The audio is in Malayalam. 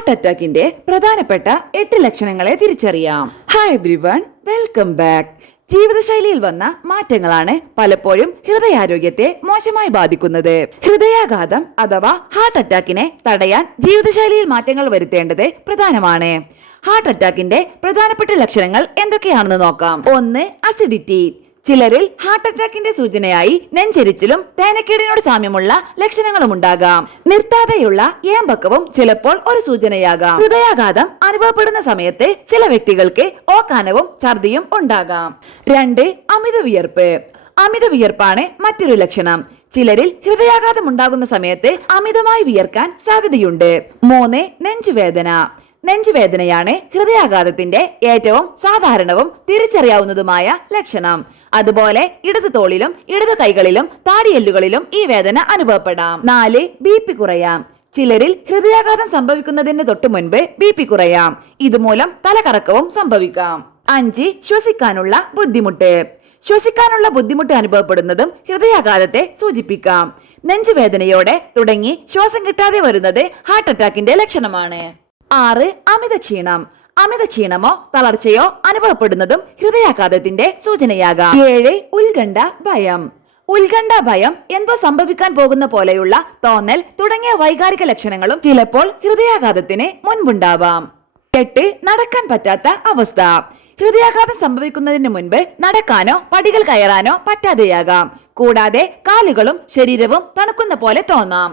ഹാർട്ട് അറ്റാക്കിന്റെ പ്രധാനപ്പെട്ട 8 ലക്ഷണങ്ങളെ തിരിച്ചറിയാം. Hi everyone, welcome back. ജീവിതശൈലിയിൽ വന്ന മാറ്റങ്ങളാണ് പലപ്പോഴും ഹൃദയാരോഗ്യത്തെ മോശമായി ബാധിക്കുന്നത്. ഹൃദയാഘാതം അഥവാ ഹാർട്ട് അറ്റാക്കിനെ തടയാൻ ജീവിതശൈലിയിൽ മാറ്റങ്ങൾ വരുത്തേണ്ടത് പ്രധാനമാണ്. ഹാർട്ട് അറ്റാക്കിന്റെ പ്രധാനപ്പെട്ട ലക്ഷണങ്ങൾ എന്തൊക്കെയാണെന്ന് നോക്കാം. 1. അസിഡിറ്റി. ചിലരിൽ ഹാർട്ട് അറ്റാക്കിന്റെ സൂചനയായി നെഞ്ചരിച്ചിലും തേനക്കേടിനോട് സാമ്യമുള്ള ലക്ഷണങ്ങളും ഉണ്ടാകാം. നിർത്താതെയുള്ള ഏമ്പക്കവും ചിലപ്പോൾ ഒരു സൂചനയാകാം. ഹൃദയാഘാതം അനുഭവപ്പെടുന്ന സമയത്ത് ചില വ്യക്തികൾക്ക് ഓക്കാനവും ഛർദിയും ഉണ്ടാകാം. 2. അമിത വിയർപ്പ്. അമിത വിയർപ്പാണ് മറ്റൊരു ലക്ഷണം. ചിലരിൽ ഹൃദയാഘാതം ഉണ്ടാകുന്ന സമയത്ത് അമിതമായി വിയർക്കാൻ സാധ്യതയുണ്ട്. 3. നെഞ്ചുവേദന. നെഞ്ചുവേദനയാണ് ഹൃദയാഘാതത്തിന്റെ ഏറ്റവും സാധാരണവും തിരിച്ചറിയാവുന്നതുമായ ലക്ഷണം. അതുപോലെ ഇടത് തോളിലും ഇടത് കൈകളിലും താടിയെല്ലുകളിലും ഈ വേദന അനുഭവപ്പെടാം. 4. BP കുറയാം. ചിലരിൽ ഹൃദയാഘാതം സംഭവിക്കുന്നതിന് തൊട്ടു മുൻപ് BP കുറയാം. ഇതുമൂലം തലകറക്കവും സംഭവിക്കാം. 5. ശ്വസിക്കാനുള്ള ബുദ്ധിമുട്ട്. ശ്വസിക്കാനുള്ള ബുദ്ധിമുട്ട് അനുഭവപ്പെടുന്നതും ഹൃദയാഘാതത്തെ സൂചിപ്പിക്കാം. നെഞ്ചുവേദനയോടെ തുടങ്ങി ശ്വാസം കിട്ടാതെ വരുന്നത് ഹാർട്ട് അറ്റാക്കിന്റെ ലക്ഷണമാണ്. 6. അമിത ക്ഷീണം. അമിത ക്ഷീണമോ തളർച്ചയോ അനുഭവപ്പെടുന്നതും ഹൃദയാഘാതത്തിന്റെ സൂചനയാകാം. 7. ഉത്കണ്ഠ ഭയം. ഉത്കണ്ഠ ഭയം, എന്തോ സംഭവിക്കാൻ പോകുന്ന പോലെയുള്ള തോന്നൽ തുടങ്ങിയ വൈകാരിക ലക്ഷണങ്ങളും ചിലപ്പോൾ ഹൃദയാഘാതത്തിന് മുൻപുണ്ടാവാം. 8. നടക്കാൻ പറ്റാത്ത അവസ്ഥ. ഹൃദയാഘാതം സംഭവിക്കുന്നതിന് മുൻപ് നടക്കാനോ പടികൾ കയറാനോ പറ്റാതെയാകാം. കൂടാതെ കാലുകളും ശരീരവും തണുക്കുന്ന പോലെ തോന്നാം.